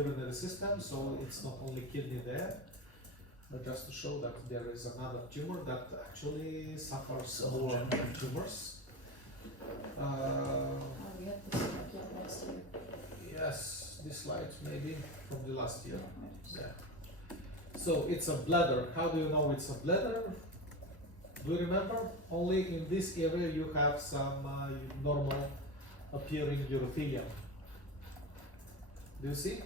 urinary system, so it's not only kidney there. Just to show that there is another tumor that actually suffers more tumors. We had this again last year. Yes, this slide maybe from the last year. Yeah. So it's a bladder. How do you know it's a bladder? Do you remember? Only in this area you have some normal appearing urothelium. Do you see?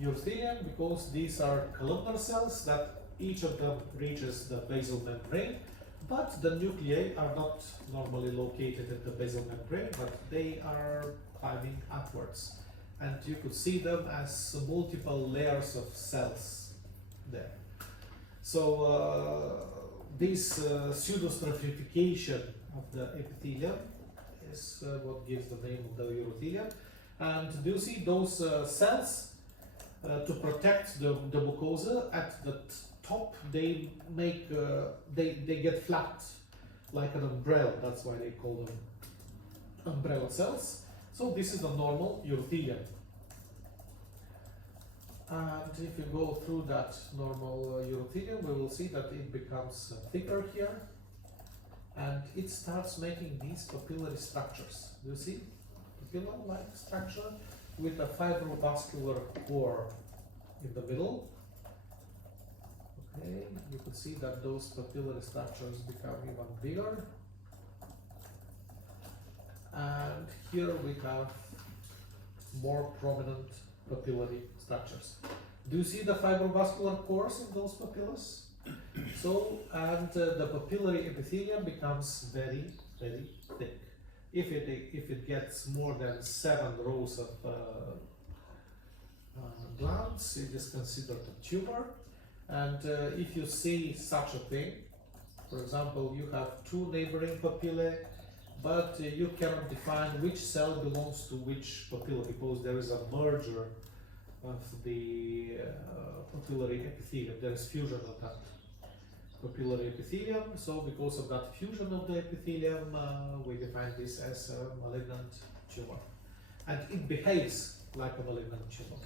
Urothelium, because these are columnar cells that each of them reaches the basal membrane, but the nuclei are not normally located at the basal membrane, but they are climbing upwards. And you could see them as multiple layers of cells there. So this pseudostratification of the epithelium is what gives the name of the urothelium. And do you see those cells? To protect the mucosa at the top, they make they get flat like an umbrella. That's why they call them umbrella cells. So this is the normal urothelium. And if you go through that normal urothelium, we will see that it becomes thicker here, and it starts making these papillary structures. Do you see? Papilla-like structure with a fibrovascular core in the middle. Okay, you can see that those papillary structures become even bigger. And here we have more prominent papillary structures. Do you see the fibrovascular cores in those papillas? So, and the papillary epithelium becomes very, very thick. If it gets more than 7 rows of glands, it is considered a tumor. And if you see such a thing, for example, you have 2 neighboring papillae, but you cannot define which cell belongs to which papilla because there is a merger of the papillary epithelium. There is fusion of that papillary epithelium. So because of that fusion of the epithelium, we define this as a malignant tumor. And it behaves like a malignant tumor.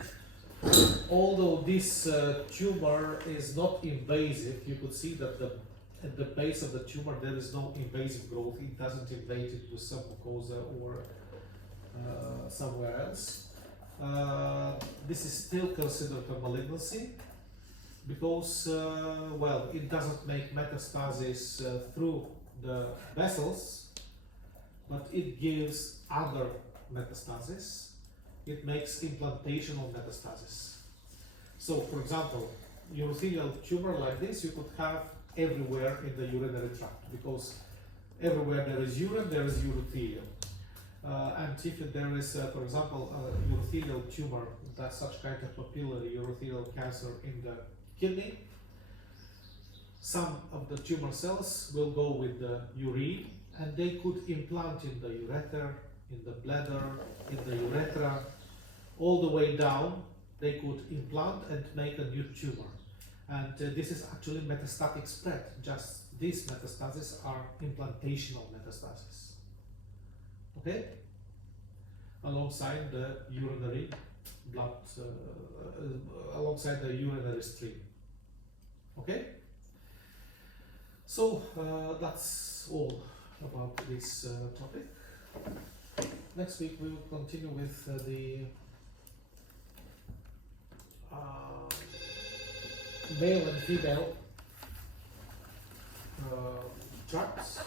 Although this tumor is not invasive, you could see that at the base of the tumor there is no invasive growth. It doesn't invade it with some mucosa or somewhere else. This is still considered a malignancy because, well, it doesn't make metastasis through the vessels, but it gives other metastasis. It makes implantational metastasis. So, for example, urothelial tumor like this you could have everywhere in the urinary tract because everywhere there is urine, there is urothelium. And if there is, for example, a urothelial tumor, that's such kind of papillary urothelial cancer in the kidney, some of the tumor cells will go with the urine and they could implant in the ureter, in the bladder, in the urethra, all the way down. They could implant and make a new tumor. And this is actually metastatic spread. Just these metastases are implantational metastases. Okay? Alongside the urinary blood, alongside the urinary stream. Okay? So that's all about this topic. Next week we will continue with the male and female tracts.